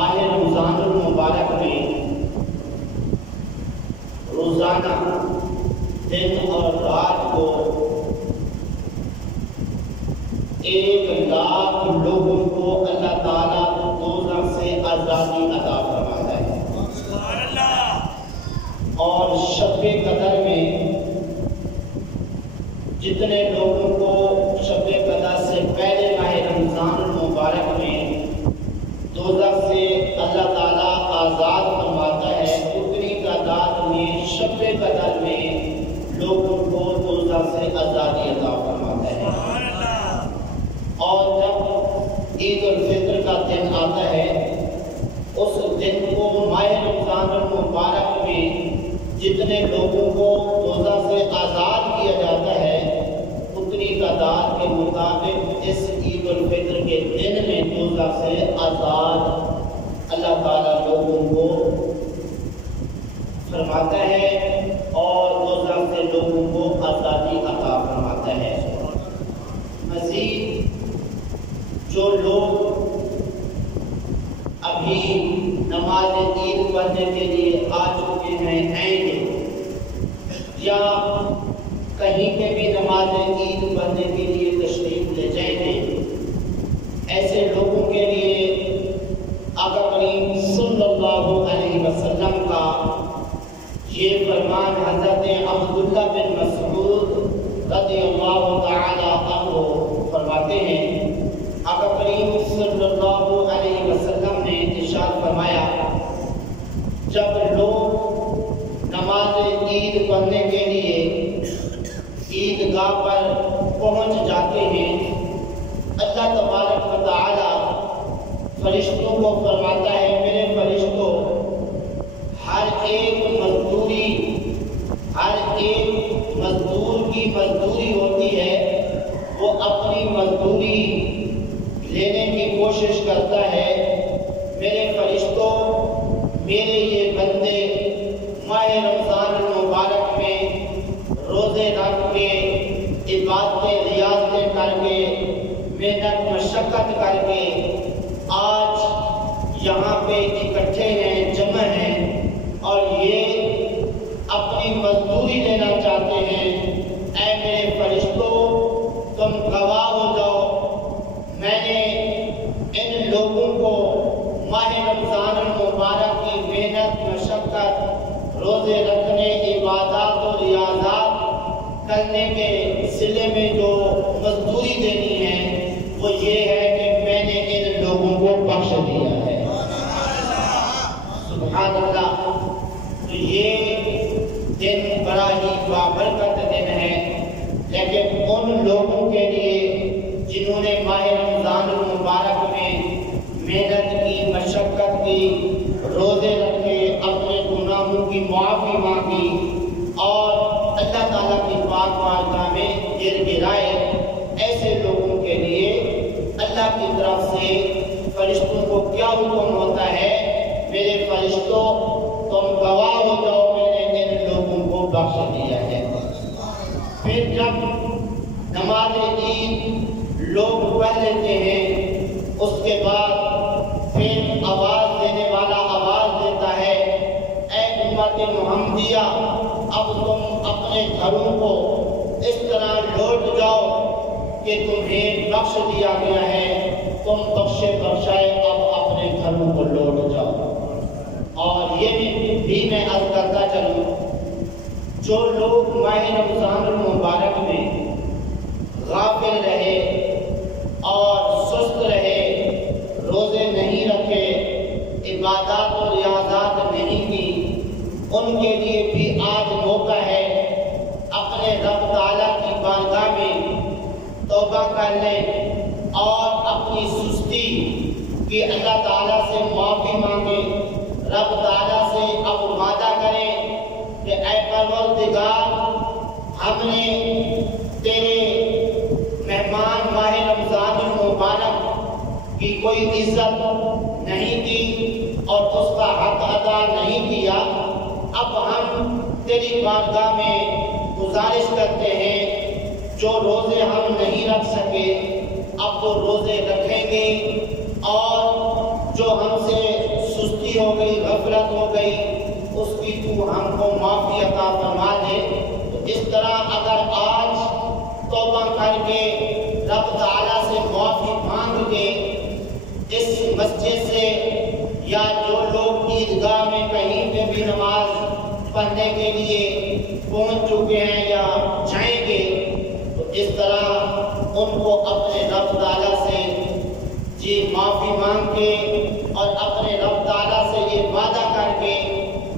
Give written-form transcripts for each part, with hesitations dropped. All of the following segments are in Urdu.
ماہ رمضان المبارک میں روزانہ دن اور رات کو 1,00,000 لوگوں کو اللہ تعالیٰ دوزخ سے آزادی عطا فرماتا ہے۔ اور شب قدر میں جتنے لوگوں کو شب قدر سے پہلے ماہ رمضان المبارک میں دوزخ سے اللہ تعالیٰ آزاد فرماتا ہے، اتنی تعداد میں شب قدر میں لوگوں کو دوزخ سے آزادی عطا فرماتا ہے۔ اور جب عید الفطر کا دن آتا ہے، اس دن کو ماہ رمضان المبارک میں جتنے لوگوں کو دوزخ سے آزاد کیا جاتا ہے، اتنی تعداد کے مطابق اس عید الفطر کے دن میں دوزخ سے آزاد اللہ تعالیٰ لوگوں کو فرماتا ہے اور دوزخ سے لوگوں کو آزادی عطا فرماتا ہے۔ مزید جو لوگ ابھی نماز عید پڑھنے کے لیے آ چکے ہیں، آئیں گے یا کہیں کے بھی نماز عید پڑھنے کے لیے تشریف لے جائیں گے، ایسے لوگوں کے لیے آقا کریم صلی اللہ علیہ وسلم کا یہ فرمان حضرت عبداللہ بن مسعود رضی اللہ تعالی عنہ فرماتے ہیں، آقا کریم صلی اللہ علیہ وسلم نے ارشاد فرمایا، جب لوگ نماز عید پڑھنے کے لیے عیدگاہ پر پہنچ جاتے ہیں، اللہ تبارک و تعالی فرشتوں کو فرماتا ہے، میرے فرشتوں، ہر ایک مزدور کی مزدوری ہوتی ہے، وہ اپنی مزدوری لینے کی کوشش کرتا ہے، میرے فرشتوں، میرے یہ بندے ماہ رمضان المبارک میں روزے رکھ کے عبادتیں ریاضتیں کر کے محنت مشقت کر کے آج یہاں پہ اکٹھے ہیں، جمع ہیں اور یہ اپنی مزدوری لینا چاہتے ہیں، اے میرے فرشتوں، تم گواہ ہو جاؤ، میں نے ان لوگوں کو ماہ رمضان المبارک کی محنت مشقت روزے رکھنے عبادات و ریاضات کرنے کے صلے میں جو مزدوری دینی ہے وہ یہ ہے کہ میں نے ان لوگوں کو بخش دیا ہے۔ سبحان اللہ۔ تو یہ دن بڑا ہی بابرکت دن ہے، لیکن ان لوگوں کے لیے جنہوں نے ماہ رمضان المبارک میں محنت کی، مشقت کی، روزے رکھے، اپنے گناہوں کی معافی مانگی اور اللہ تعالیٰ کی پاک بارگاہ میں گر گرائے، ایسے لوگوں کے لیے اللہ کی طرف سے فرشتوں کو کیا حکم ہوتا ہے، میرے فرشتوں، تم گواہ ہو جاؤ، میں نے ان لوگوں کو بخش دیا ہے۔ پھر جب نماز عید لوگ پڑھ لیتے ہیں، اس کے بعد پھر آواز دینے والا آواز دیتا ہے، اے امت محمدیہ، اب تم اپنے گھروں کو اس طرح لوٹ جاؤ کہ تمہیں بخش دیا گیا ہے، تم بخشے بخشائے اب اپنے گھروں کو لوٹ جاؤ۔ اور یہ بھی میں عرض کرتا چلوں، جو لوگ ماہ رمضان المبارک میں غافل رہے اور سست رہے، روزے نہیں رکھے، عبادات و ریاضات نہیں کی، ان کے لیے بھی آج موقع ہے اپنے رب تعالیٰ کی بارگاہ میں توبہ کر لیں اور اپنی سستی کی اللہ تعالیٰ سے معافی مانگیں، رب تعالیٰ سے اب وعدہ کریں کہ اے پروردگار، ہم نے تیرے مہمان ماہ رمضان المبارک کی کوئی عزت نہیں کی اور اس کا حق ادا نہیں کیا، اب ہم تیری بارگاہ میں گزارش کرتے ہیں، جو روزے ہم نہیں رکھ سکے اب وہ روزے رکھیں گے، اور جو ہم سے تو ہم کو معافی عطا فرما دے۔ تو اس طرح اگر آج توبہ کر کے رب تعالیٰ سے معافی مانگ کے اس مسجد سے یا جو لوگ عیدگاہ میں کہیں پہ بھی نماز پڑھنے کے لیے پہنچ چکے ہیں یا جائیں گے، تو اس طرح ان کو اپنے رب تعالیٰ سے معافی مانگ کے اور اپنے رب تعالیٰ سے یہ وعدہ کر کے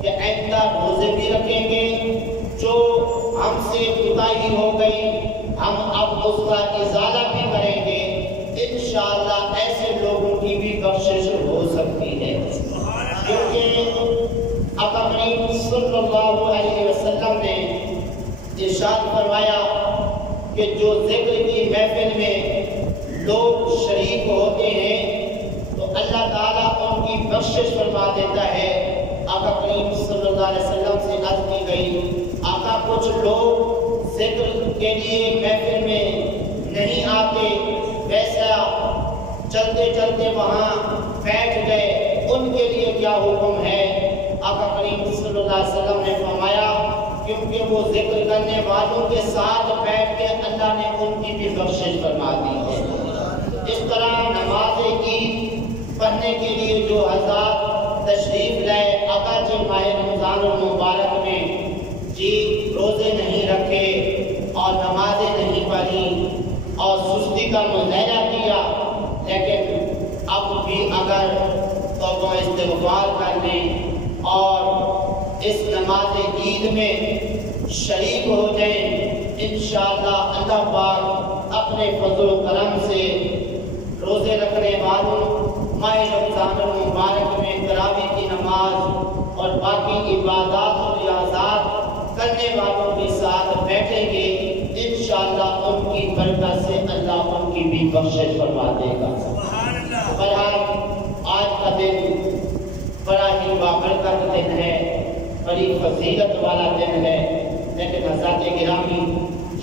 کہ آئندہ روزے بھی رکھیں گے، جو ہم سے کوتاہی ہو گئی ہم اب اس کا ازالہ بھی کریں گے۔ انشاءاللہ ایسے لوگوں کی بھی بخشش ہو سکتی ہے، کیونکہ آقا کریم صلی اللہ علیہ وسلم نے ارشاد فرمایا کہ جو ذکر کی محفل میں لوگ شریک ہوتے ہیں تو اللہ تعالیٰ ان کی بخشش فرما دیتا ہے۔ آقا کریم صلی اللہ علیہ وسلم سے عرض کی گئی، آقا کچھ لوگ ذکر کے لیے محفل میں نہیں آتے، ویسا چلتے چلتے وہاں بیٹھ گئے، ان کے لیے کیا حکم ہے؟ آقا کریم صلی اللہ علیہ وسلم نے فرمایا کیونکہ وہ ذکر کرنے والوں کے ساتھ بیٹھ کے اللہ نے ان کی بھی بخشش فرما دی ہے۔ اس طرح نماز عید پڑھنے کے لیے جو حضرات تشریف لائے، اگرچہ ماہ رمضان المبارک میں روزے نہیں رکھے اور نمازیں نہیں پڑھی اور سستی کا مظاہرہ کیا، لیکن اب بھی اگر توبہ استغفار کر لیں اور اس نماز عید میں شریک ہو جائیں، انشاءاللہ اللہ پاک اپنے فضل و کرم سے روزے رکھنے والوں، ماہ رمضان المبارک میں تراویح کی نماز اور باقی عبادات و ریاضات کرنے والوں کے ساتھ بیٹھیں گے، انشاءاللہ ان کی برکت سے اللہ ان کی بھی بخشش فرما دے گا۔ بہرحال آج کا دن بڑا ہی بابرکت دن ہے، بڑی فضیلت والا دن ہے، لیکن حضرات گرامی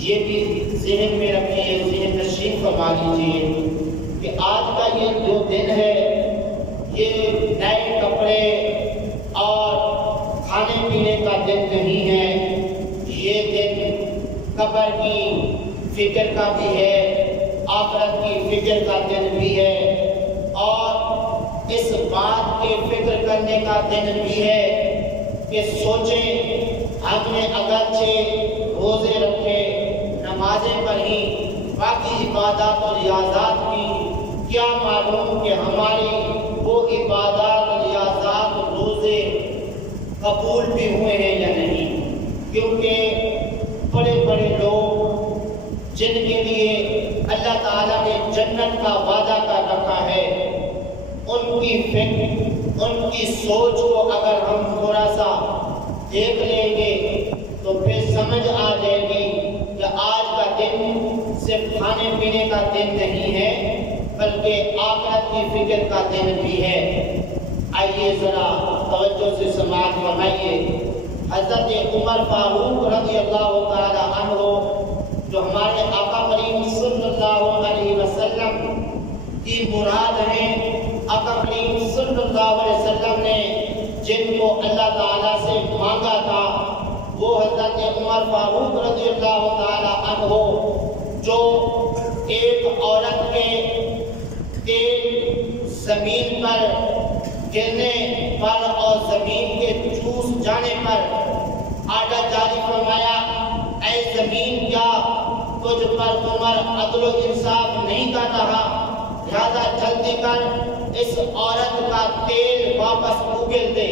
یہ بھی ذہن میں رکھیے، ذہن نشین فرما لیجیے کہ آج کا یہ جو دن ہے یہ نئے کپڑے اور کھانے پینے کا دن نہیں ہے، یہ دن قبر کی فکر کا بھی ہے، آخرت کی فکر کا دن بھی ہے، اور اس بات کے فکر کرنے کا دن بھی ہے کہ سوچیں ہم نے اگرچہ روزے رکھے، نمازیں پڑھی، باقی عبادات اور ریاضات کی، کیا معلوم کہ ہماری وہ عبادات ریاضات روزے قبول بھی ہوئے ہیں یا نہیں؟ کیونکہ بڑے بڑے لوگ جن کے لیے اللہ تعالیٰ نے جنت کا وعدہ کر رکھا ہے، ان کی فکر، ان کی سوچ کو اگر ہم تھوڑا سا دیکھ لیں گے تو پھر سمجھ آ جائے گی کہ آج کا دن صرف کھانے پینے کا دن نہیں ہے بلکہ آخرت کی فکر کا دن بھی ہے۔ آئیے ذرا توجہ سے سماعت فرمائیے، حضرت عمر فاروق رضی اللہ تعالی عنہ جو ہمارے آقا کریم صلی اللہ علیہ وسلم کی مراد ہیں، آقا کریم صلی اللہ علیہ وسلم نے جن کو اللہ تعالیٰ سے مانگا تھا وہ حضرت عمر فاروق رضی اللہ تعالی عنہ، جو ایک عورت کے تیل زمین پر گرنے پر اور زمین کے چوس جانے پر آرڈر جاری فرمایا، اے زمین کیا تجھ پر عمر عدل و انصاف نہیں کر رہا، لہذا جلدی کر اس عورت کا تیل واپس اگل دے۔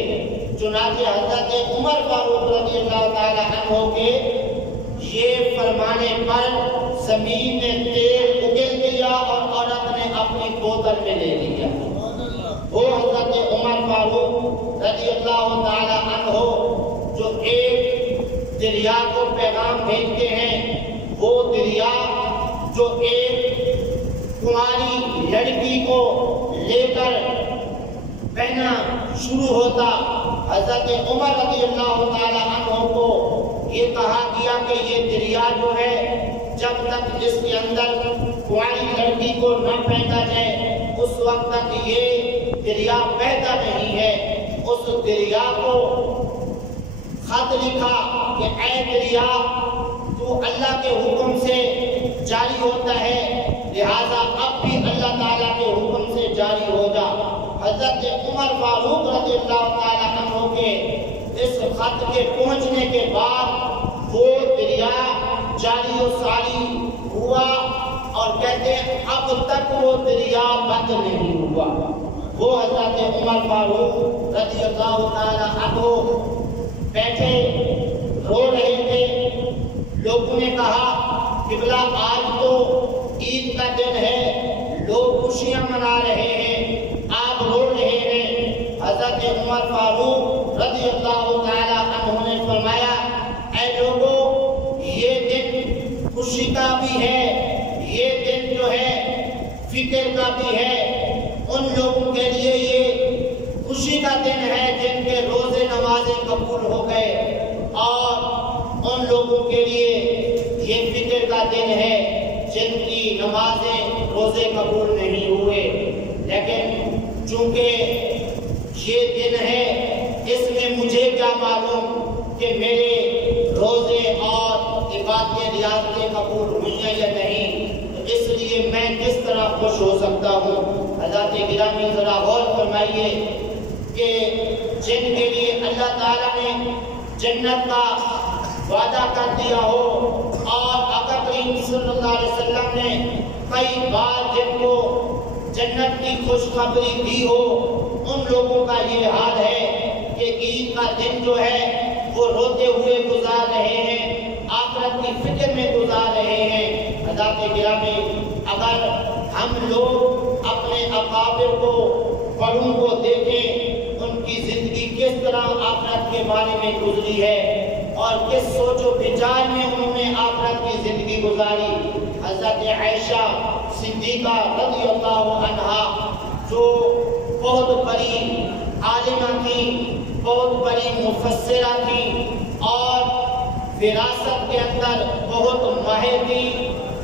چنانچہ حضرت عمر فاروق رضی اللہ تعالی عنہ کے یہ فرمانے پر زمین نے تیل اگل دیا اور عورت نے اپنی بوتل میں لے لیا۔ وہ حضرت عمر فاروق رضی اللہ تعالی عنہ جو ایک دریا کو پیغام بھیجتے ہیں، وہ دریا جو ایک کماری لڑکی کو لے کر بہنا شروع ہوتا، حضرت عمر رضی اللہ تعالی عنہ کو یہ کہا گیا کہ یہ دریا جو ہے جب تک اس کے اندر کماری لڑکی کو نہ پھینکا جائے اس وقت تک یہ دریا بہتا نہیں ہے۔ اس دریا کو خط لکھا کہ اے دریا تو اللہ کے حکم سے جاری ہوتا ہے، لہذا اب بھی اللہ تعالیٰ کے حکم سے جاری ہو جا۔ حضرت عمر فاروق رضی اللہ تعالیٰ عنہ کے اس خط کے پہنچنے کے بعد وہ دریا جاری و ساری ہوا، اور کہتے ہیں اب تک وہ دریا بند نہیں ہوا۔ وہ حضرت عمر فاروق رضی اللہ تعالیٰ عنہ بیٹھے رو رہے تھے۔ لوگوں نے کہا قبلہ آج تو عید کا دن ہے، لوگ خوشیاں منا رہے ہیں، آپ رو رہے ہیں۔ حضرت عمر فاروق رضی اللہ تعالیٰ عنہ نے فرمایا اے لوگوں، یہ دن خوشی کا بھی ہے، یہ دن جو ہے فکر کا بھی ہے۔ ان لوگوں کے لیے یہ خوشی کا دن ہے جن کے روزے نمازیں قبول ہو گئے، اور ان لوگوں کے لیے یہ فکر کا دن ہے جن کی نمازیں روزے قبول نہیں ہوئے۔ لیکن چونکہ یہ دن ہے، اس میں مجھے کیا معلوم کہ میرے روزے اور عبادتیں ریاضتیں قبول ہوئی ہیں یا نہیں، تو اس لیے میں کس طرح خوش ہو سکتا ہوں۔ حضرات گرامی ذرا غور فرمائیے کہ جن کے لیے اللہ تعالیٰ نے جنت کا وعدہ کر دیا ہو، اور آقا کریم صلی اللہ علیہ وسلم نے کئی بار جن کو جنت کی خوشخبری دی ہو، ان لوگوں کا یہ حال ہے کہ عید کا دن جو ہے وہ روتے ہوئے گزار رہے ہیں، آخرت کی فکر میں گزار رہے ہیں۔ حضرات گرامی، اگر ہم لوگ اپنے اکابر کو، بڑوں کو دیکھیں، ان کی زندگی کس طرح آخرت کے بارے میں گزری ہے اور کس سوچ و بچار میں انہوں نے آخرت کی زندگی گزاری۔ حضرت عائشہ صدیقہ رضی اللہ عنہا جو بہت بڑی عالمہ تھی، بہت بڑی مفسرہ تھی، اور وراثت کے اندر بہت ماہر تھی،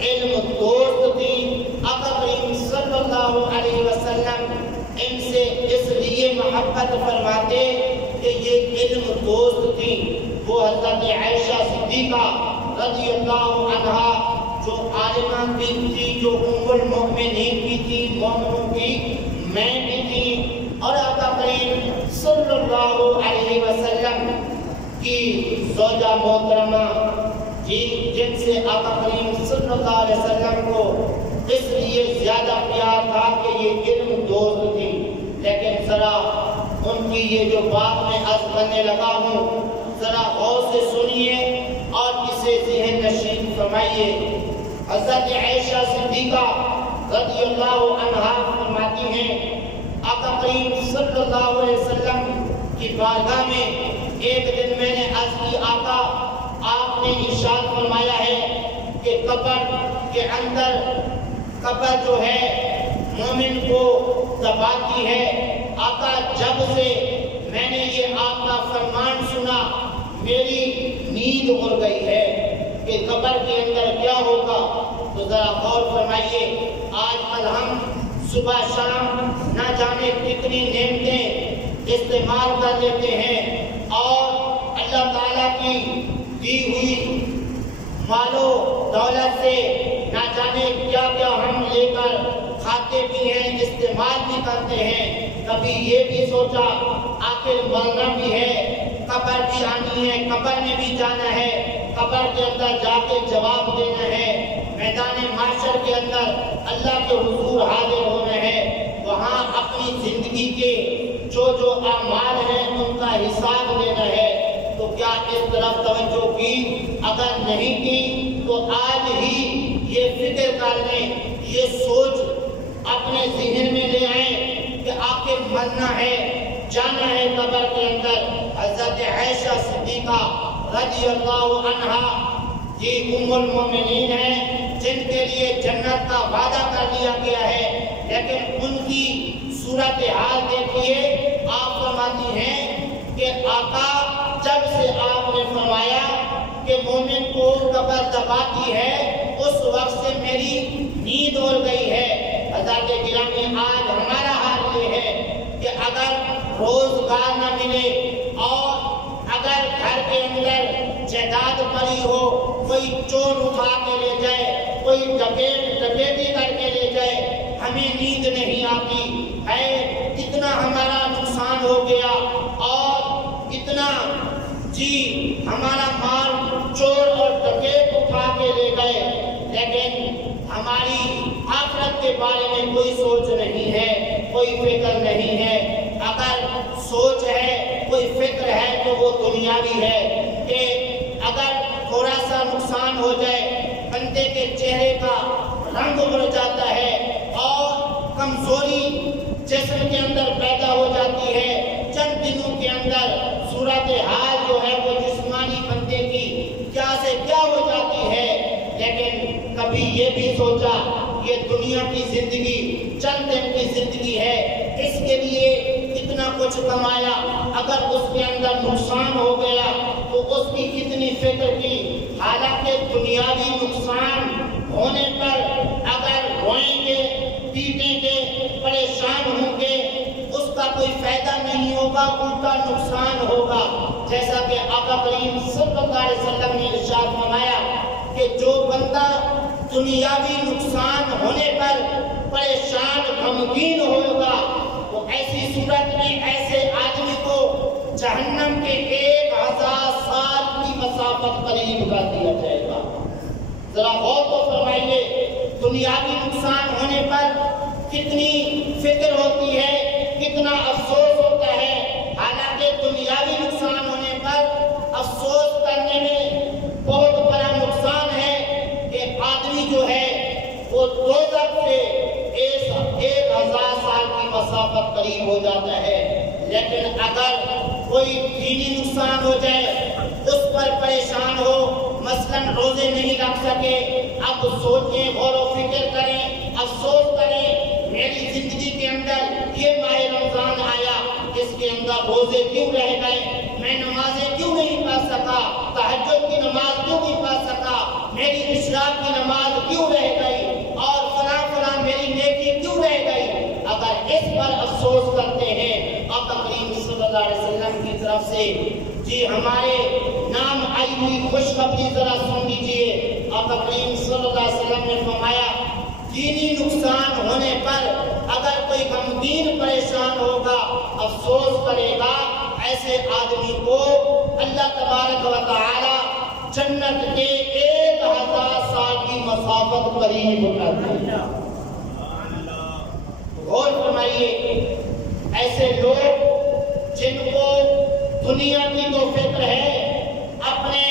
علم دوست تھی۔ آقا کریم صلی اللہ علیہ وسلم ان سے اس لیے محبت فرماتے کہ یہ علم دوست تھی۔ وہ حضرت عائشہ صدیقہ رضی اللہ عنہا جو عالمہ بھی تھی، جو ام المؤمنین بھی تھی، مومنوں کی میں بھی تھی، اور آقا کریم صلی اللہ علیہ وسلم کی زوجہ محترمہ جن سے آقا کریم صلی اللہ علیہ وسلم کو اس لیے زیادہ پیار تھا کہ یہ علم دوست تھی۔ لیکن ذرا ان کی یہ جو بات میں عرض کرنے لگا ہوں، ذرا غور سے سنیے اور اسے ذہن نشین فرمائیے۔ حضرت عائشہ صدیقہ رضی اللہ عنہا فرماتی ہیں آقا کریم صلی اللہ علیہ وسلم کی بارگاہ میں ایک دن میں نے عرض کی آقا آپ نے ارشاد فرمایا ہے کہ قبر کے اندر قبر جو ہے مومن کو دباتی ہے۔ آقا جب سے میں نے یہ آپ کا فرمان سنا میری نیند اڑ گئی ہے کہ قبر کے اندر کیا ہوگا۔ تو ذرا غور فرمائیے، آج کل ہم صبح شام نہ جانے کتنی نعمتیں استعمال کر لیتے ہیں، اور اللہ تعالیٰ کی دی ہوئی مال و دولت سے نہ جانے کیا کیا ہم لے کر کھاتے بھی ہیں، استعمال بھی کرتے ہیں۔ کبھی یہ بھی سوچا آخر مرنا بھی ہے، قبر بھی آنی ہے، قبر میں بھی جانا ہے، قبر کے اندر جا کے جواب دینا ہے، میدان محشر کے اندر اللہ کے حضور حاضر ہونا ہے، وہاں اپنی زندگی کے جو اعمال ہیں ان کا حساب دینا ہے۔ تو کیا اس طرف توجہ کی؟ اگر نہیں کی تو آج ہی یہ فکر کر لیں، یہ سوچ اپنے ذہن میں لے آئیں کہ آخر مرنا ہے، جانا ہے قبر کے اندر۔ حضرت عائشہ صدیقہ رضی اللہ عنہا یہ ام المومنین ہیں جن کے لیے جنت کا وعدہ کر دیا گیا ہے، لیکن ان کی صورتحال دیکھیے۔ آپ فرماتی ہیں کہ آقا جب سے آپ نے فرمایا کہ مومن کو قبر دباتی ہے، اس وقت سے میری نیند اڑ گئی ہے۔ حضرات گرامی، آج ہمارا حال یہ ہے کہ اگر روزگار نہ ملے اور اگر گھر کے چور اٹھا کے لے جائے، کوئی ڈکیتی کر کے لے جائے، ہمیں نیند نہیں آتی ہے، اتنا ہمارا نقصان ہو گیا اور اتنا ہمارا مال چور اور ڈکیت اٹھا کے لے گئے، لیکن ہماری آخرت کے بارے میں کوئی سوچ نہیں ہے، کوئی فکر نہیں ہے۔ اگر سوچ ہے، کوئی فکر ہے تو وہ دنیاوی ہے کہ اگر تھوڑا سا نقصان ہو جائے، بندے کے چہرے کا رنگ اڑ جاتا ہے اور کمزوری جسم کے اندر پیدا ہو جاتی ہے، چند دنوں کے اندر صورتحال جو ہے وہ جسمانی بندے کی کیا سے کیا ہو جاتی ہے۔ لیکن کبھی یہ بھی سوچا یہ دنیا کی زندگی چند دن کی زندگی ہے، اس کے لیے اتنا کچھ کمایا، اگر اس کے اندر نقصان ہو گیا تو اس کی کتنی فکر کی، حالانکہ دنیاوی نقصان ہونے پر اگر روئیں گے، پیٹیں گے، پریشان ہوں گے، اس کا کوئی فائدہ نہیں ہوگا، الٹا نقصان ہوگا۔ جیسا کہ آقا کریم صلی اللہ علیہ وسلم نے ارشاد فرمایا کہ جو بندہ دنیاوی نقصان ہونے پر پریشان غمگین ہوگا، وہ ایسی صورت میں ایسے آدمی کو جہنم کے 1000 سال کی مسافت قریب کر دیا جائے گا۔ ذرا غور تو فرمائیے، دنیاوی نقصان ہونے پر کتنی فکر ہوتی ہے، کتنا افسوس ہوتا ہے، حالانکہ دنیاوی نقصان ہونے پر افسوس کرنے میں بہت بڑا نقصان ہے کہ آدمی جو ہے وہ دوزخ سے 1000 سال کی مسافت قریب ہو جاتا ہے۔ لیکن اگر کوئی دینی نقصان ہو جائے، اس پر پریشان ہو، مثلاً روزے نہیں رکھ سکے، اب سوچیں، غور و فکر کریں، افسوس کریں، میری زندگی کے اندر یہ ماہ رمضان آیا، اس کے اندر روزے کیوں رہ گئے، میں نمازیں کیوں نہیں پڑھ سکا، تہجد کی نماز کیوں نہیں پڑھ سکا، میری اشراق کی نماز کیوں رہ گئی، اور فلاں فلاں میری نیکی کیوں رہ گئی۔ اگر اس پر افسوس کرتے ہیں، آقا کریم صلی اللہ علیہ وسلم کی طرف سے ہمارے نام آئی ہوئی خوشخبری ذرا سن لیجیے۔ آقا کریم صلی اللہ علیہ وسلم نے فرمایا دینی نقصان ہونے پر اگر کوئی غمگین پریشان ہوگا، افسوس کرے گا، ایسے آدمی کو اللہ تبارک و تعالی جنت کے 1000 سال کی مسافت قریب کر دے گا۔ غور فرمائیے، ایسے لوگ جن کو دنیا کی تو فکر ہے، اپنے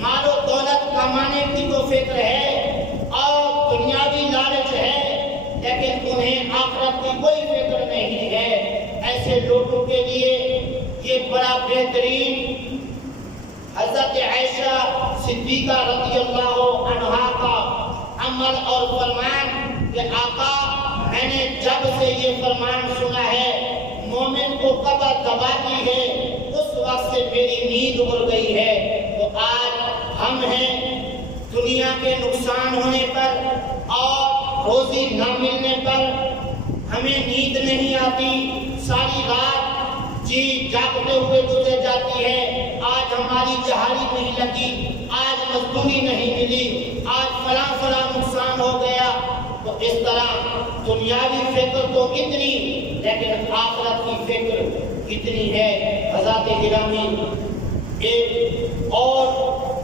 مال و دولت کمانے کی تو فکر ہے اور دنیاوی لالچ ہے، لیکن انہیں آخرت کی کوئی فکر نہیں ہے، ایسے لوگوں کے لیے یہ بڑا بہترین حضرت عائشہ صدیقہ رضی اللہ عنہا کا عمل اور فرمان کہ آقا میں نے جب سے یہ فرمان سنا ہے مومن کو قبر دباتی ہے، اس وقت سے میری نیند اڑ گئی ہے۔ تو آج ہم ہیں دنیا کے نقصان ہونے پر اور روزی نہ ملنے پر ہمیں نیند نہیں آتی، ساری رات جاگتے ہوئے گزر جاتی ہے، آج ہماری دہاڑی نہیں لگی، آج مزدوری نہیں ملی، آج فلاں فلاں نقصان ہو گیا۔ تو اس طرح دنیاوی فکر تو اتنی، لیکن آخرت کی فکر کتنی ہے۔ حضرات گرامی، ایک اور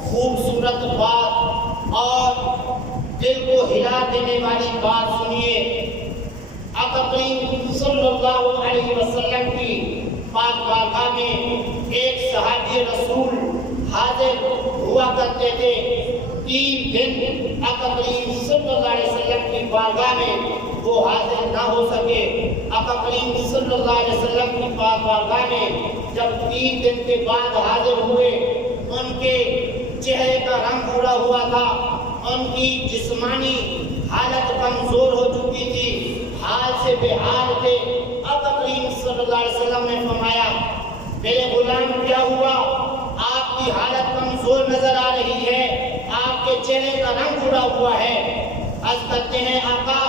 خوبصورت بات اور دل کو ہلا دینے والی بات سنیے۔ آقا کریم صلی اللہ علیہ وسلم کی پاک بارگاہ میں ایک صحابی رسول حاضر ہوا کرتے تھے۔ 3 دن آقا کریم صلی اللہ علیہ وسلم کی بارگاہ میں وہ حاضر نہ ہو سکے۔ آقا کریم صلی اللہ علیہ وسلم کی پاک بارگاہ میں جب 3 دن کے بعد حاضر ہوئے، ان کے چہرے کا رنگ اڑا ہوا تھا، ان کی جسمانی حالت کمزور ہو چکی تھی، حال سے بے حال تھے۔ آقا کریم صلی اللہ علیہ وسلم نے فرمایا میرے غلام کیا ہوا، آپ کی حالت کمزور نظر آ رہی ہے، آپ کے چہرے کا رنگ اڑا ہوا ہے۔ عرض کرتے ہیں آقا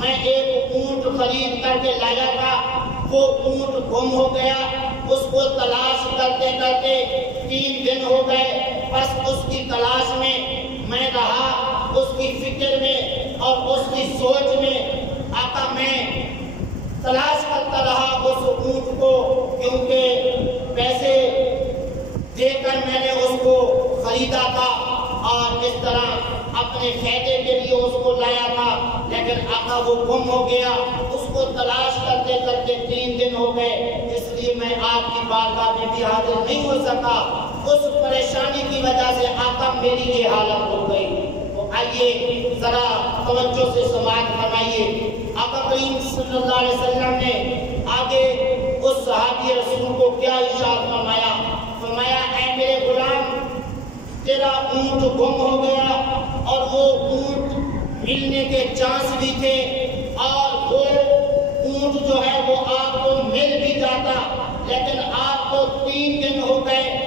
میں ایک اونٹ خرید کر کے لایا تھا، وہ اونٹ گم ہو گیا، اس کو تلاش کرتے کرتے 3 دن ہو گئے، بس اس کی تلاش میں میں رہا اس کی فکر میں اور اس کی سوچ میں، آقا میں تلاش کرتا رہا اس اونٹ کو، کیونکہ پیسے دے کر میں نے اس کو خریدا تھا اور اس طرح اپنے فائدے کے لیے اس کو لایا تھا، لیکن آقا وہ گم ہو گیا۔ اس کو تلاش کرتے کرتے 3 دن ہو گئے، اس لیے میں آپ کی بارگاہ میں بھی حاضر نہیں ہو سکا۔ اس پریشانی کی وجہ سے آقا میری یہ حالت ہو گئی۔ تو آئیے ذرا توجہ سے سماعت فرمائیے، آقا کریم صلی اللہ علیہ وسلم نے آگے اس صحابی رسول کو کیا ارشاد فرمایا؟ فرمایا اے میرے غلام، تیرا اونٹ گم ہو گیا، اور وہ اونٹ ملنے کے چانس بھی تھے، اور وہ اونٹ جو ہے وہ آپ کو مل بھی جاتا، لیکن آپ کو 3 دن ہو گئے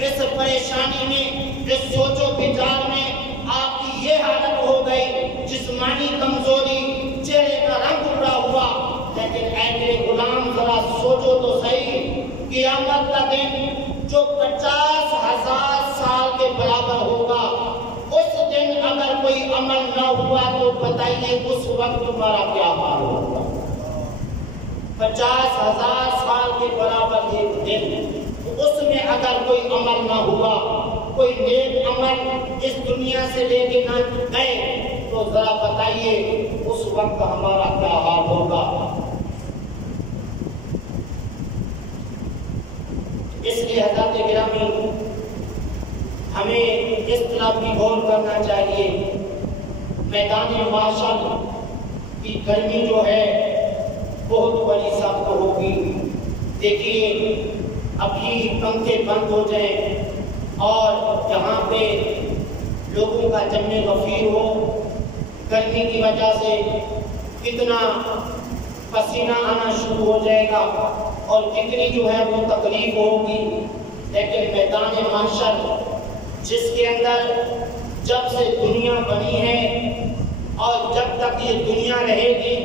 اس پریشانی میں، اس سوچ و بچار میں آپ کی یہ حالت ہو گئی، جسمانی کمزوری، چہرے کا رنگ اڑا ہوا۔ لیکن اے میرے غلام ذرا سوچو تو صحیح، قیامت کا دن جو 50,000 سال کے برابر ہوگا، اس دن اگر کوئی عمل نہ ہوا تو بتائیے اس وقت تمہارا کیا حال ہوگا؟ 50,000 سال کے برابر ایک دن، اس میں اگر کوئی عمل نہ ہوا، کوئی نیک عمل اس دنیا سے لے کے نہ گئے، تو ذرا بتائیے اس وقت ہمارا کیا حال ہوگا؟ اس لیے حضرات گرامی، ہمیں اس طرح بھی غور کرنا چاہیے۔ میدان معاشر کی گرمی جو ہے بہت بڑی سخت ہوگی۔ دیکھیے ابھی پنکھے بند ہو جائیں اور یہاں پہ لوگوں کا جم غفیر ہو، گرمی کی وجہ سے کتنا پسینہ آنا شروع ہو جائے گا اور کتنی جو ہے وہ تکلیف ہوگی۔ لیکن میدان محشر جس کے اندر جب سے دنیا بنی ہے اور جب تک یہ دنیا رہے گی،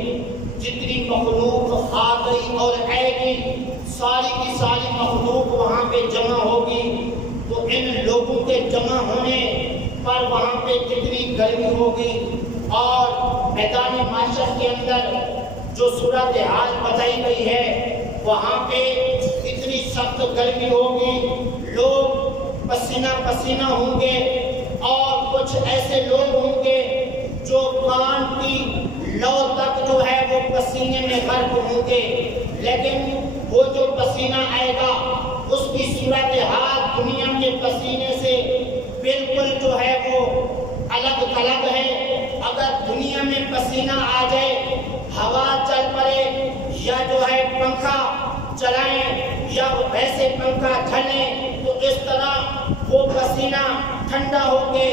جتنی مخلوق آ گئی اور آئے گی، ساری کی ساری مخلوق وہاں پہ جمع ہوگی، تو ان لوگوں کے جمع ہونے پر وہاں پہ کتنی گرمی ہوگی۔ اور میدان محشر کے اندر جو صورتحال بتائی گئی ہے، وہاں پہ اتنی سخت گرمی ہوگی، لوگ پسینہ پسینہ ہوں گے، اور کچھ ایسے لوگ ہوں گے جو کان کی لو تک جو ہے وہ پسینے میں غرق ہوں گے، لیکن وہ جو پسینہ آئے گا اس کی صورتحال دنیا کے پسینے سے بالکل جو ہے وہ الگ تھلگ ہے۔ اگر دنیا میں پسینہ آ جائے، ہوا چل پڑے، یا جو ہے پنکھا چلائیں یا ویسے پنکھا جھلیں، تو اس طرح وہ پسینہ ٹھنڈا ہو کے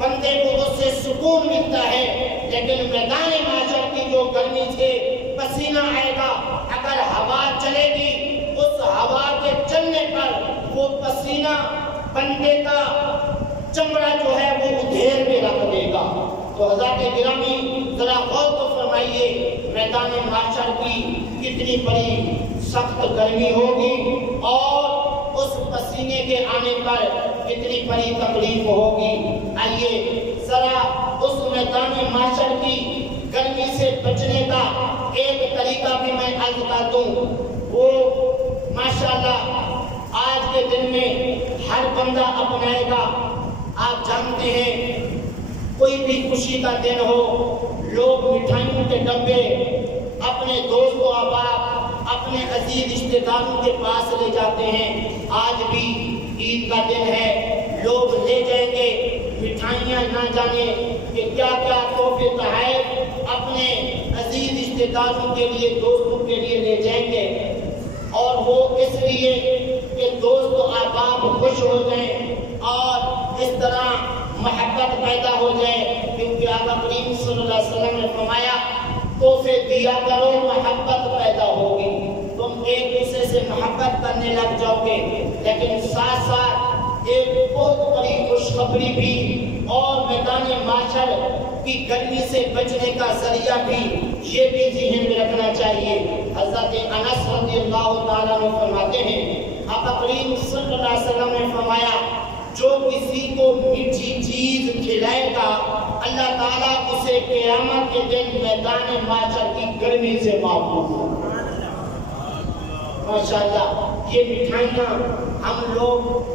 بندے کو اس سے سکون ملتا ہے۔ لیکن میدان محشر کی جو گرمی سے پسینہ آئے گا، اگر ہوا چلے گی، اس ہوا کے چلنے پر وہ پسینہ بندے کا چمڑا جو ہے وہ ادھیر میں رکھ دے گا۔ تو حضرات گرامی ذرا غور تو فرمائیے، میدان محشر کی کتنی بڑی سخت گرمی ہوگی اور اس پسینے کے آنے پر کتنی بڑی تکلیف ہوگی۔ آئیے ذرا اس میدان محشر کی گرمی سے بچنے کا ایک طریقہ بھی میں عرض کر دوں۔ وہ ماشاءاللہ آج کے دن میں ہر بندہ اپنائے گا۔ آپ جانتے ہیں کوئی بھی خوشی کا دن ہو، لوگ مٹھائیوں کے ڈبے اپنے دوست و احباب، اپنے عزیز رشتہ داروں کے پاس لے جاتے ہیں۔ آج بھی عید کا دن ہے، لوگ لے جائیں گے مٹھائیاں، نہ جانے کہ کیا کیا تحفے تحائف اپنے عزیز رشتہ داروں کے لیے، دوستوں کے لیے لے جائیں گے، اور وہ اس لیے کہ دوست و احباب خوش ہو جائیں اور اس طرح محبت پیدا ہو جائے، کیونکہ آقا کریم صلی اللہ علیہ وسلم نے فرمایا تحفے دیا کرو، محبت پیدا ہوگی، تم ایک دوسرے سے محبت کرنے لگ جاؤ گے۔ لیکن ساتھ ساتھ ایک بہت بڑی خوشخبری بھی اور میدان محشر کی گرمی سے بچنے کا ذریعہ بھی یہ بھی ذہن میں رکھنا چاہیے۔ حضرت انس رضی اللہ تعالیٰ عنہ فرماتے ہیں، آقا کریم صلی اللہ علیہ وسلم نے فرمایا جو کسی کو میٹھی چیز کھلائے گا اللہ تعالیٰ اسے قیامت کے دن میدان محشر کی گرمی سے محفوظ ہوگا۔ ماشاءاللہ یہ مٹھائیاں ہم لوگ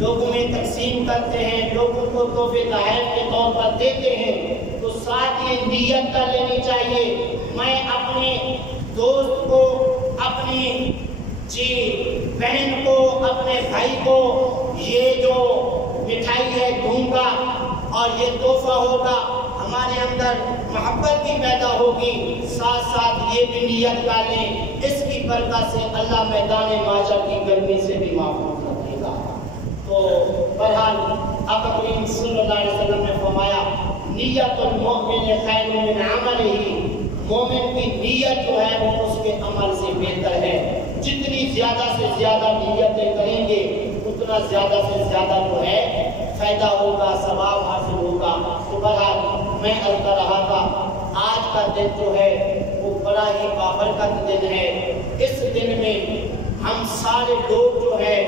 لوگوں میں تقسیم کرتے ہیں، لوگوں کو تحفے تحائف کے طور پر دیتے ہیں، تو ساتھ یہ نیت کر لینی چاہیے میں اپنے دوست کو، اپنی بہن کو، اپنے بھائی کو یہ جو مٹھائی ہے دوں گا اور یہ تحفہ ہوگا، ہمارے اندر محبت بھی پیدا ہوگی، ساتھ ساتھ یہ بھی نیت کر لیں اس کی برکت سے اللہ میدان محشر کی گرمی سے بھی محفوظ رکھے گا۔ تو بہرحال آقا کریم صلی اللہ علیہ وسلم نے فرمایا نیت المؤمن خیر من عملہ، مومن کی نیت جو ہے وہ اس کے عمل سے بہتر ہے، جتنی زیادہ سے زیادہ نیتیں کریں گے اتنا زیادہ سے زیادہ جو ہے فائدہ ہوگا، ثواب حاصل ہوگا۔ تو بہرحال میں عرض کر رہا تھا آج کا دن جو ہے وہ بڑا ہی بابرکت دن ہے۔ اس دن میں ہم سارے لوگ جو ہے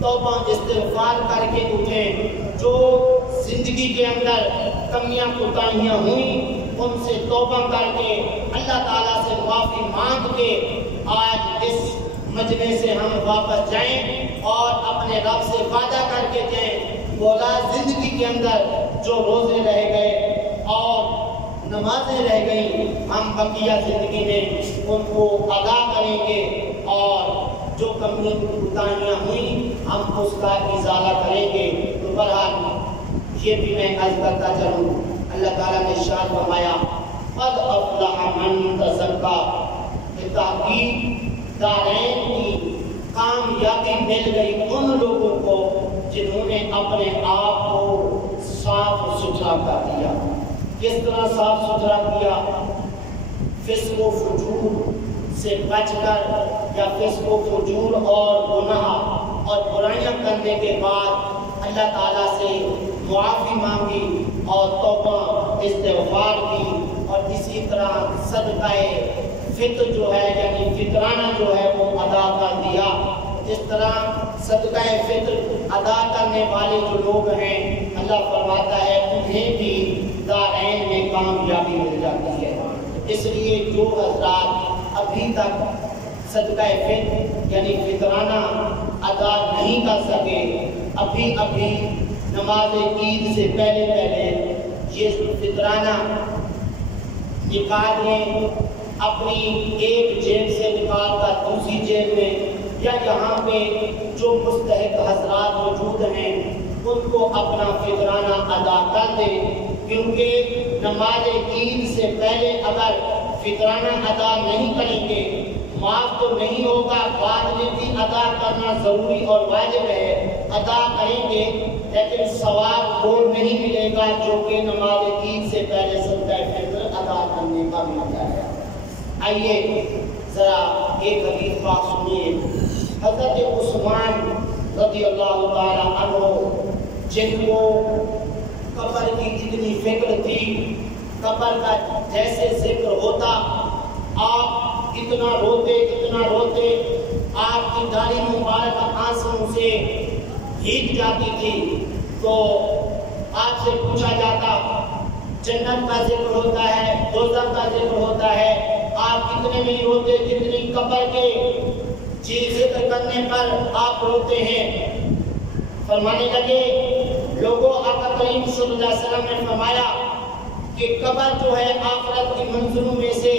توبہ استغفار کر کے اٹھیں، جو زندگی کے اندر کمیاں کوتاہیاں ہوئیں ان سے توبہ کر کے اللہ تعالیٰ سے معافی مانگ کے آج اس مجلس سے ہم واپس جائیں اور اپنے رب سے وعدہ کر کے جائیں مولا زندگی کے اندر جو روزے رہ گئے اور نمازیں رہ گئیں ہم بقیہ زندگی میں ان کو ادا کریں گے، اور جو کمیاں کوتاہیاں ہوئیں ہم اس کا ازالہ کریں گے۔ تو بہرحال یہ بھی میں عرض کرتا چلوں، اللہ تعالیٰ نے ارشاد فرمایا قد افلح من تزکیٰ، تحقیق دارین کی کامیابی مل گئی ان لوگوں کو جنہوں نے اپنے آپ کو صاف ستھرا کر دیا۔ کس طرح صاف ستھرا کیا؟ فسق و فجور سے بچ کر، یا فسق و فجور اور گناہ اور برائیاں کرنے کے بعد اللہ تعالیٰ سے معافی مانگی اور توبہ استغفار کی، اور اسی طرح صدقہ فطر جو ہے یعنی فطرانہ جو ہے وہ ادا کر دیا۔ اس طرح صدقہ فطر ادا کرنے والے جو لوگ ہیں اللہ فرماتا ہے انہیں بھی دارین میں کامیابی مل جاتی ہے۔ اس لیے جو حضرات ابھی تک صدقہ فطر یعنی فطرانہ ادا نہیں کر سکے، ابھی نماز عید سے پہلے یہ فطرانہ نکال لیں، اپنی ایک جیب سے نکال کر دوسری جیب میں، یا یہاں پہ جو مستحق حضرات موجود ہیں ان کو اپنا فطرانہ ادا کر دیں، کیونکہ نماز عید سے پہلے اگر فطرانہ ادا نہیں کریں گے معاف تو نہیں ہوگا، بعد میں بھی ادا کرنا ضروری اور واجب ہے، ادا کریں گے لیکن ثواب وہ نہیں ملے گا جو کہ نماز عید سے پہلے صدقہ فطر ادا کرنے کا ملتا ہے۔ آئیے ذرا ایک حدیث پاک سنیے۔ حضرت عثمان رضی اللہ تعالی عنہ جن کو قبر کی جتنی فکر تھی، قبر کا جیسے ذکر ہوتا آپ اتنا روتے آپ کی داڑھی مبارک آنسوں سے بھیگ جاتی تھی، تو آپ سے پوچھا جاتا جنت کا ذکر ہوتا ہے، دوزخ کا ذکر ہوتا ہے، آپ کتنے نہیں روتے جتنی قبر کے ذکر کرنے پر آپ روتے ہیں۔ فرمانے لگے لوگوں آقا کریم صلی اللہ علیہ وسلم نے فرمایا کہ قبر جو ہے آخرت کی منزلوں میں سے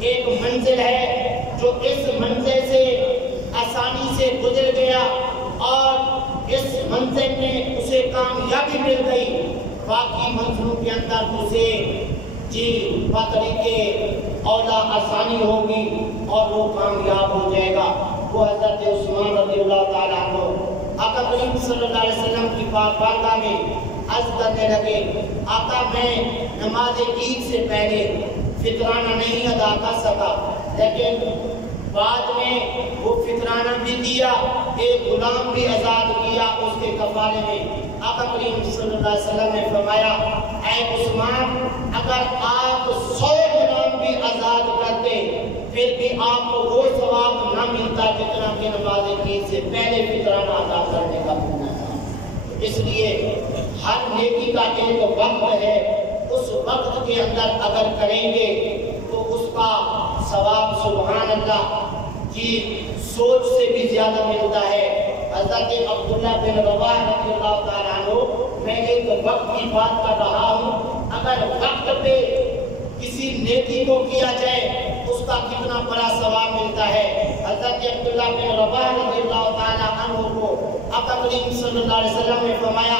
ایک منزل ہے، جو اس منزل سے آسانی سے گزر گیا اور اس منزل میں اسے کامیابی مل گئی، باقی منزلوں کے اندر اسے پتری کے اولا آسانی ہوگی اور وہ کامیاب ہو جائے گا۔ وہ حضرت عثمان رضی اللہ تعالیٰ عنہ آقا کریم صلی اللہ علیہ وسلم کی پاک بارگاہ میں عرض کرنے لگے آقا میں نماز عید سے پہلے فطرانہ نہیں ادا کر سکا، لیکن بعد میں وہ فطرانہ بھی دیا، ایک غلام بھی آزاد کیا اس کے کفارے میں۔ آقا کریم صلی اللہ علیہ وسلم نے فرمایا اے عثمان اگر آپ 100 غلام بھی آزاد کرتے پھر بھی آپ کو وہ ثواب نہ ملتا جتنا کہ نماز عید سے پہلے فطرانہ ادا کرنے کا ملتا تھا۔ اس لیے ہر نیکی کا ایک وقت ہے، اس وقت کے اندر اگر کریں گے تو اس کا ثواب سبحان اللہ کی سوچ سے بھی زیادہ ملتا ہے۔ حضرت عبداللہ بن رواحہ رضی اللہ تعالیٰ عنہ، میں ایک وقت کی بات کر رہا ہوں، اگر وقت پہ کسی نیکی کو کیا جائے اس کا کتنا بڑا ثواب ملتا ہے۔ حضرت عبداللہ بن رواحہ رضی اللہ تعالیٰ عنہ کو آقا کریم صلی اللہ علیہ وسلم نے فرمایا،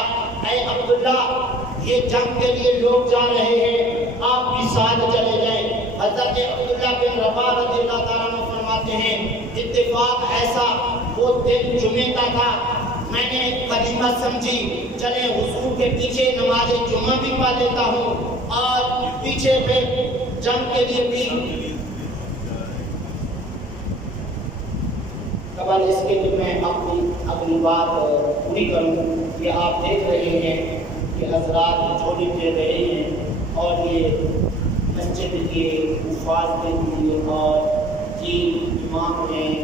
اے عبداللہ یہ جنگ کے لیے لوگ جا رہے ہیں، آپ بھی ساتھ چلے جائیں۔ حضرت عبداللہ بن رواحہ رضی اللہ تعالیٰ عنہ فرماتے ہیں، اتفاق ایسا وہ دن جمعہ کا تھا، میں نے غنیمت سمجھی، چلے حضور کے پیچھے نماز جمعہ بھی پڑھ لیتا ہوں اور پیچھے پہ جنگ کے لیے بھی۔ قبل اس کے لیے میں اپنی بات پوری کروں کہ آپ دیکھ رہے ہیں کہ حضرات جھولی دے رہے ہیں اور یہ مسجد کے حفاظ کے لیے اور تین امام ہیں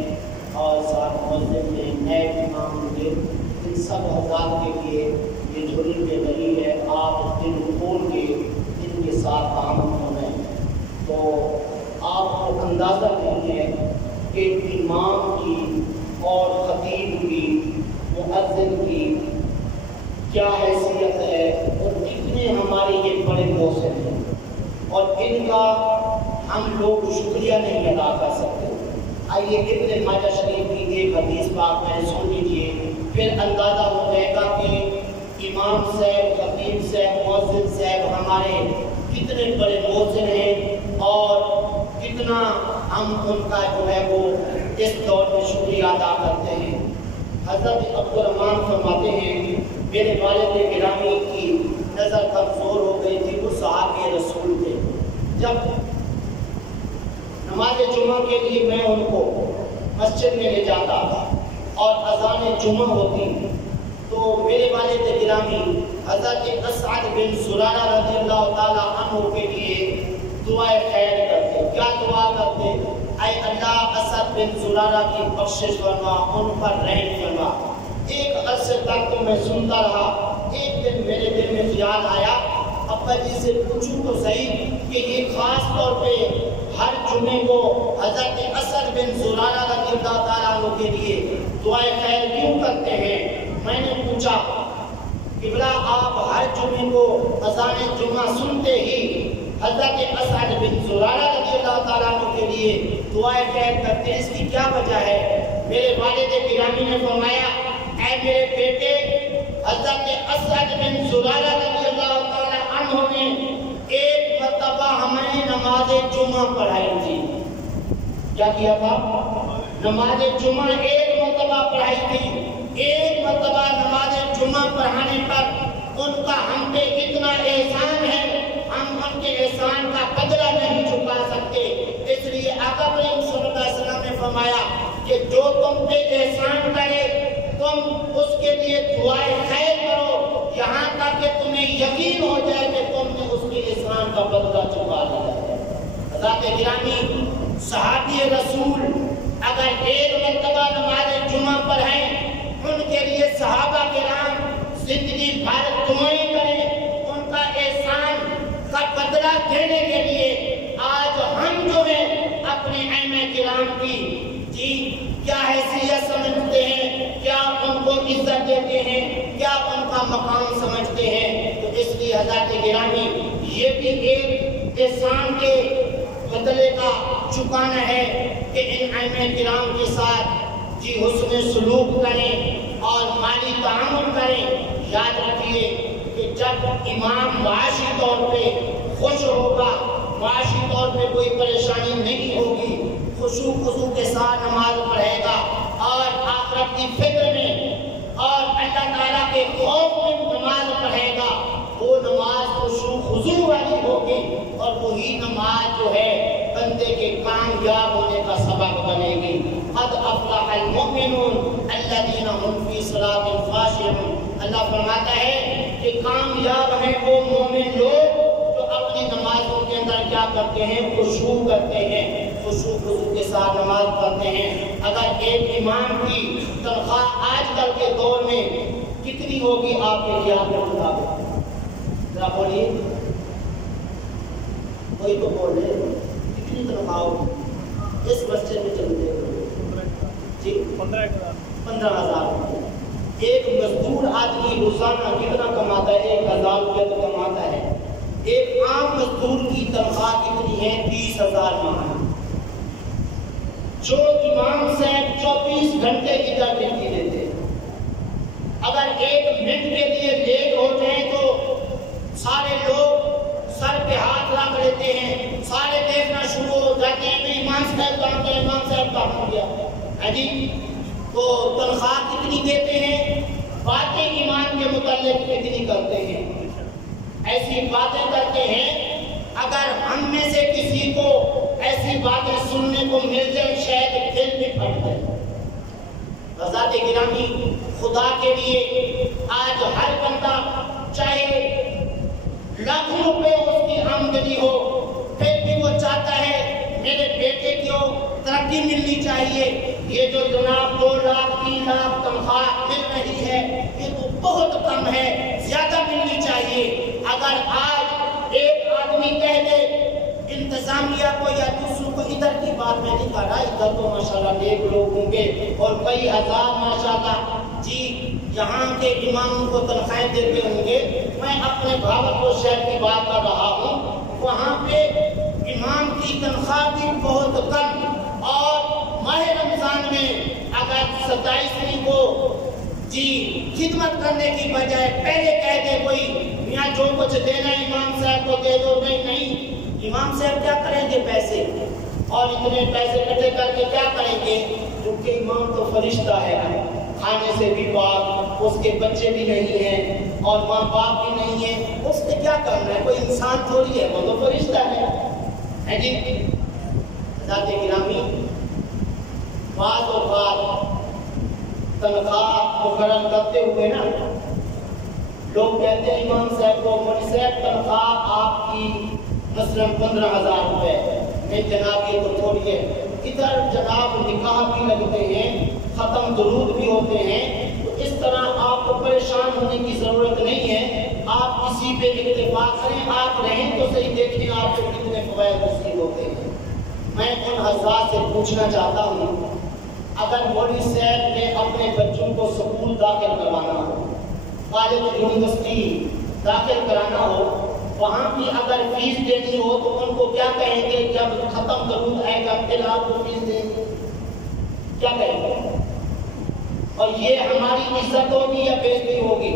اور ساتھ مؤذن ہیں، نئے امام ہوں، ان سب حضرات کے لیے یہ جھولی دے رہی ہے، آپ دل کھول کے ان کے ساتھ تعاون ہو رہے ہیں۔ تو آپ کو اندازہ نہیں ہے کہ امام کی اور خطیب کی، مؤذن کی کیا حیثیت ہے اور کتنے ہمارے یہ بڑے محسن ہیں، اور ان کا ہم لوگ شکریہ نہیں ادا کر سکتے۔ آئیے ابن ماجہ شریف کی ایک حدیث پاک میں سن لیجیے، پھر اندازہ ہو جائے گا کہ امام صاحب، خطیب صاحب، مؤذن صاحب ہمارے کتنے بڑے محسن ہیں اور کتنا ہم ان کا جو ہے وہ اس دور میں شکریہ ادا کرتے ہیں۔ حضرت عبدالرحمن فرماتے ہیں، میرے والد گرامی کی نظر کمزور ہو گئی تھی، وہ صحابی رسول تھے۔ جب نماز جمعہ کے لیے میں ان کو مسجد میں لے جاتا اور اذان جمعہ ہوتی تو میرے والد گرامی حضرت اسعد بن زرارہ رضی اللہ تعالیٰ عنہ کے لیے دعائے خیر کرتے۔ کیا دعا کرتے؟ اے اللہ اسعد بن زرارہ کی بخشش فرما، ان پر رحم فرما۔ ایک عرصے تک تو میں سنتا رہا، ایک دن میرے دل میں خیال آیا، ابا جی سے پوچھوں تو صحیح کہ یہ خاص طور پہ ہر جمعے کو حضرت اسعد بن زرارہ رضی اللہ تعالیٰ عنہ کے لیے دعائے خیر کیوں کرتے ہیں؟ میں نے پوچھا قبلہ آپ ہر جمعے کو اذان جمعہ سنتے ہی حضرت اسعد بن زرارہ رضی اللہ تعالیٰ عنہ کے لیے دعائے خیر کرتے ہیں، اس کی کیا وجہ ہے؟ میرے والد گرامی نے فرمایا، اے میرے بیٹے، حضرت اسعد بن زرارہ رضی اللہ تعالیٰ عنہ نے ایک مرتبہ ہمیں نماز جمعہ پڑھائی تھی۔ کیا کیا تھا؟ نماز جمعہ ایک مرتبہ پڑھائی تھی۔ ایک مرتبہ نماز جمعہ پڑھانے پر ان کا ہم پہ اتنا احسان ہے، ہم ان کے احسان کا بدلہ نہیں چکا سکتے۔ اس لیے آقا کریم صلی اللہ علیہ وسلم نے فرمایا کہ جو تم پہ احسان کرے تم اس کے لیے دعائے خیر کرو، یہاں تک کہ تمہیں یقین ہو جائے کہ تم نے اس کے احسان کا بدلہ چکا لیا ہے۔ حضرات گرامی، صحابی رسول اگر ایک مرتبہ نماز جمعہ پڑھیں، ان کے لیے صحابہ کرام زندگی بھر دعائیں کریں، ان کا احسان کا بدلہ دینے کے لیے آج ہم جو ہیں اپنے ائمہ کرام کی کیا حیثیت سمجھتے ہیں، کیا ان کو عزت دیتے ہیں، کیا ان کا مقام سمجھتے ہیں۔ تو اس لیے حضرات گرامی، یہ بھی ایک احسان کے بدلے کا چکانا ہے کہ ان ائمہ کرام کے ساتھ حسن سلوک کریں اور مالی تعامل کریں۔ یاد رکھیے کہ جب امام معاشی طور پہ خوش ہوگا، معاشی طور پہ کوئی پریشانی نہیں ہوگی، خشوع خضوع کے ساتھ نماز پڑھے گا اور آخرت کی فکر میں اور اللہ تعالیٰ کے خوف میں نماز پڑھے گا، وہ نماز خشوع خضوع والی ہوگی اور وہی نماز جو ہے بندے کے کامیاب ہونے کا سبب بنے گی۔ قد افلح المؤمنون الذین هم فی صلاتهم خاشعون۔ اللہ فرماتا ہے کہ کامیاب ہیں وہ مومن لوگ جو اپنی نمازوں کے اندر کیا کرتے ہیں؟ خشوع کرتے ہیں، خشوع خضوع کے ساتھ نماز پڑھتے ہیں۔ اگر ایک امام کی تنخواہ آج کل کے دور میں کتنی ہوگی آپ کے خیال کے مطابق؟ ذرا بولیے، کوئی تو بول رہے کتنی تنخواہ ہوگی اس مسجد میں چلتے ہوئے؟ جی 15,000۔ ایک مزدور آدمی روزانہ کتنا کماتا ہے؟ 1,000 روپے تو کماتا ہے۔ ایک عام مزدور کی تنخواہ کتنی ہے؟ 30,000 ماہ۔ جو امام صاحب 24 گھنٹے ادھر ڈیوٹی دیتے ہیں، اگر 1 منٹ کے لیے لیٹ ہو جائیں تو سارے لوگ سر پہ ہاتھ رکھ لیتے ہیں، سارے دیکھنا شروع ہو جاتے ہیں کہ امام صاحب کہاں گئے، امام صاحب کہاں ہو گیا ہے جی۔ تو تنخواہ کتنی دیتے ہیں؟ باتیں ایمان کے متعلق کتنی کرتے ہیں؟ ایسی باتیں کرتے ہیں اگر ہم میں سے کسی کو ایسی باتیں سننے کو مل جائے شاید دل بھی پھٹ جائے۔ حضرات گرامی، خدا کے لیے آج ہر بندہ چاہے لاکھوں روپے اس کی آمدنی ہو، پھر بھی وہ چاہتا ہے میرے بیٹے کو ترقی ملنی چاہیے۔ یہ جو جناب 2 لاکھ 3 لاکھ تنخواہ مل رہی ہے یہ تو بہت کم ہے، زیادہ ملنی چاہیے۔ اگر آج ایک آدمی کہہ دے انتظامیہ کو یا دوسروں کو، ادھر کی بات میں نہیں کر رہا، ادھر تو ماشاءاللہ نیک لوگ ہوں گے اور کئی ہزار ماشاءاللہ جی یہاں کے اماموں کو تنخواہیں دیتے ہوں گے۔ میں اپنے بھاولپور شہر کی بات کر رہا ہوں، وہاں پہ امام کی تنخواہ بھی بہت کم، اور ماہ رمضان میں اگر 27ویں کو جی خدمت کرنے کی بجائے پہلے کہہ دے کوئی میاں جو کچھ دینا امام صاحب کو دے دو، نہیں، امام صاحب کیا کریں گے پیسے، اور اتنے پیسے اکٹھے کر کے کیا کریں گے؟ کیونکہ امام تو فرشتہ ہے، کھانے سے بھی پاک، اس کے بچے بھی نہیں ہیں اور ماں باپ بھی نہیں ہیں، اس نے کیا کرنا ہے؟ کوئی انسان تھوڑی ہے، وہ تو فرشتہ ہے جی۔ حضرات گرامی، بعض اوقات تنخواہ مقرر کرتے ہوئے نا لوگ کہتے ہیں امام صاحب کو، مولوی صاحب تنخواہ آپ کی مثلاً 15,000 روپے، میں جناب یہ تو تھوڑی ہے، ادھر جناب نکاح بھی لگتے ہیں، ختم درود بھی ہوتے ہیں، تو اس طرح آپ کو پریشان ہونے کی ضرورت نہیں ہے، آپ کسی پہ اتفاق کریں، آپ رہیں تو صحیح، دیکھیں آپ کو کتنے فوائد نصیب ہوتے ہیں۔ میں ان حضرات سے پوچھنا چاہتا ہوں، اگر مولوی صاحب نے اپنے بچوں کو سکول داخل کروانا ہو، کالج یونیورسٹی داخل کرانا ہو، وہاں بھی اگر فیس دینی ہو تو ان کو کیا کہیں گے؟ جب ختم درود آئے گا پھر آپ کو فیس دیں گے، کیا کہیں گے؟ اور یہ ہماری عزت ہوگی یا بےعزتی ہوگی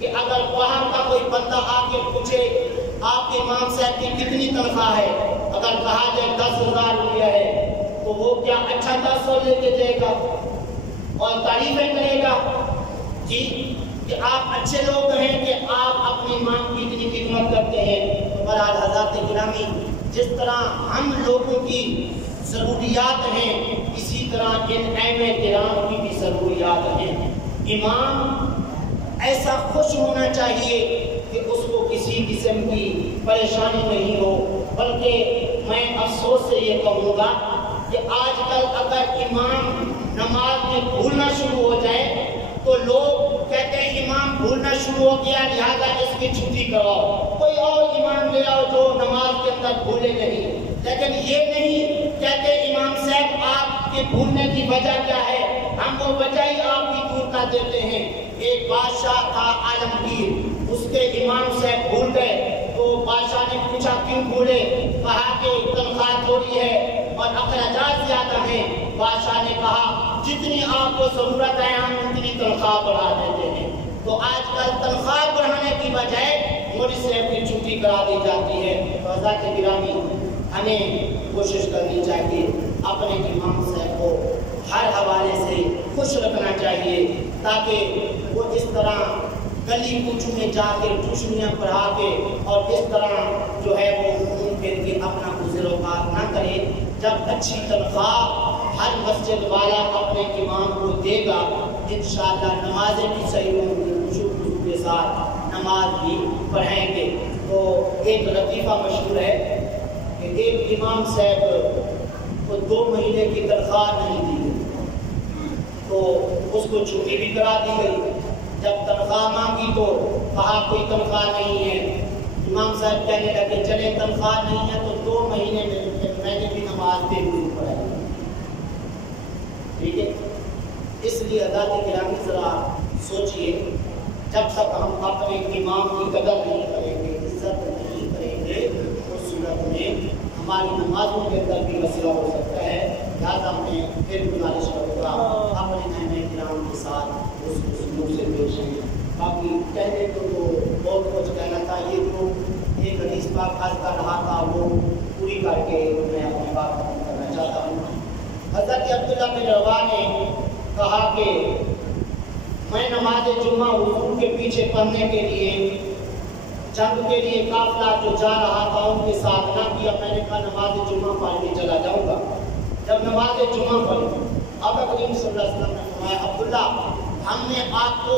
کہ اگر باہر کا کوئی بندہ آ کے پوچھے آپ کے امام صاحب کی کتنی تنخواہ ہے، اگر کہا جائے 10,000 روپیہ ہے تو وہ کیا اچھا 1000 لے کے جائے گا اور تعریفیں کرے گا جی کہ آپ اچھے لوگ ہیں کہ آپ اپنے امام کی اتنی خدمت کرتے ہیں۔ بہرحال حضرات گرامی، جس طرح ہم لوگوں کی ضروریات ہیں اسی طرح ان ائمہ کرام کی بھی ضروریات ہیں۔ امام ایسا خوش ہونا چاہیے کہ اس کو کسی قسم کی پریشانی نہیں ہو، بلکہ میں افسوس سے یہ کہوں گا کہ آج کل اگر امام نماز میں بھولنا شروع ہو جائے تو لوگ کہتے ہیں امام بھولنا شروع ہو گیا لہذا اس کی چھٹی کراؤ، کوئی اور امام لے آؤ جو نماز کے اندر بھولے نہیں۔ لیکن یہ نہیں کہتے امام صاحب آپ کے بھولنے کی وجہ کیا ہے، ہم وہ وجہ ہی آپ کی دور کر دیتے ہیں۔ ایک بادشاہ تھا عالمگیر، اس کے امام صاحب بھول گئے تو بادشاہ نے پوچھا کیوں بھولے، کہا کہ تنخواہ تھوڑی ہے اور اخراجات زیادہ ہیں۔ بادشاہ نے کہا جتنی آپ کو ضرورت ہے ہم اتنی تنخواہ بڑھا دیتے ہیں۔ تو آج کل تنخواہ بڑھانے کی بجائے مولوی صاحب کی چھٹی کرا دی جاتی ہے۔ تو حضرات گرامی، ہمیں کوشش کرنی چاہیے اپنے امام صاحب کو ہر حوالے سے خوش رکھنا چاہیے تاکہ وہ اس طرح گلی کوچوں میں جا کے ٹیوشنیاں پڑھا کے اور اس طرح جو ہے وہ گھوم پھر کے اپنا گزر اوقات نہ کرے۔ جب اچھی تنخواہ ہر مسجد والا اپنے امام کو دے گا انشاءاللہ نمازیں بھی صحیح ہوں گی، خشوع کے ساتھ نماز بھی پڑھیں گے۔ تو ایک لطیفہ مشہور ہے کہ ایک امام صاحب کو 2 مہینے کی تنخواہ نہیں دی گئی تو اس کو چھٹی بھی کرا دی گئی۔ جب تنخواہ مانگی تو کہا کوئی تنخواہ نہیں ہے. امام صاحب کہنے لگے چلے تنخواہ نہیں ہے تو 2 مہینے میں نے بھی نماز دے دی پڑھائی. ٹھیک ہے. اس لیے حضرات گرامی ذرا سوچئے، جب تک ہم اپنے امام کی قدر نہیں کریں گے، عزت نہیں کریں گے، اس صورت میں ہماری نمازوں کے اندر بھی مسئلہ ہو سکتا ہے. لہٰذا ہمیں پھر گزارش کروں گا اپنے اہم کرام کے ساتھ اس سلوک سے پیش آئیں. باقی کہنے تو بہت کچھ کہنا تھا، یہ جو ایک حدیث پاک عرض کر رہا تھا وہ پوری کر کے میں اپنی بات ختم کرنا چاہتا ہوں. حضرت عبداللہ بن رواح نے کہا کہ میں نماز جمعہ حضور کے پیچھے پڑھنے کے لیے جنگ کے لیے قافلہ جو جا رہا تھا ان کے ساتھ نہ کیا. میں نے کہا نماز جمعہ پڑھنے چلا جاؤں گا. جب نماز جمعہ پڑھی آقا کریم صلی اللہ علیہ وسلم نے فرمایا عبداللہ ہم نے آپ کو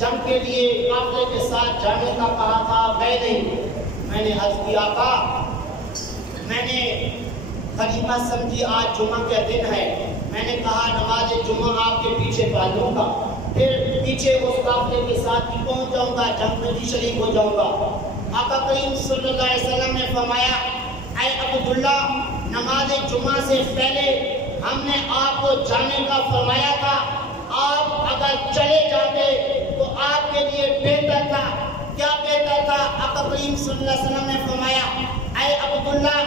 جنگ کے لیے قافلے کے ساتھ جانے کا کہا تھا، میں نہیں. میں نے عرض کیا آقا میں نے خلیفہ سمجھی آج جمعہ کا دن ہے، میں نے کہا نماز جمعہ آپ کے پیچھے پڑھ لوں گا، پھر پیچھے اس قافلے کے ساتھ بھی پہنچ جاؤں گا، جنگ میں بھی شریک ہو جاؤں گا. آقا کریم صلی اللہ علیہ وسلم نے فرمایا اے عبداللہ نماز جمعہ سے پہلے ہم نے آپ کو جانے کا فرمایا تھا، آپ اگر چلے جاتے تو آپ کے لیے بہتر تھا. کیا بہتر تھا؟ آقا کریم صلی اللہ علیہ وسلم نے فرمایا اے عبداللہ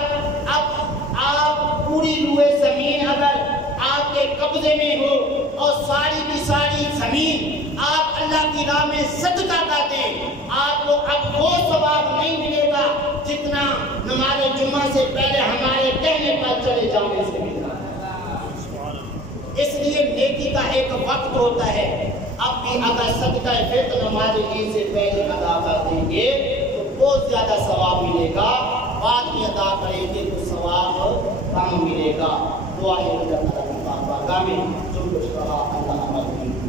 اب آپ پوری روئے زمین اگر آپ کے قبضے میں ہو اور ساری کی ساری زمین آپ اللہ کی راہ میں صدقہ کر دیں، آپ کو اب وہ ثواب نہیں ملے گا جتنا نماز جمعہ سے پہلے ہمارے کہنے پر چلے جانے سے ملے گا. اس لیے نیکی کا ایک وقت ہوتا ہے، اب بھی اگر صدقہ فطر نماز عید سے پہلے ادا کر دیں گے تو بہت زیادہ ثواب ملے گا، بعد میں ادا کریں گے تو ثواب کم ملے گا. دعا ہے اللہ تعالیٰ کی بارگاہ میں جو کچھ کہا اللہ عمل کی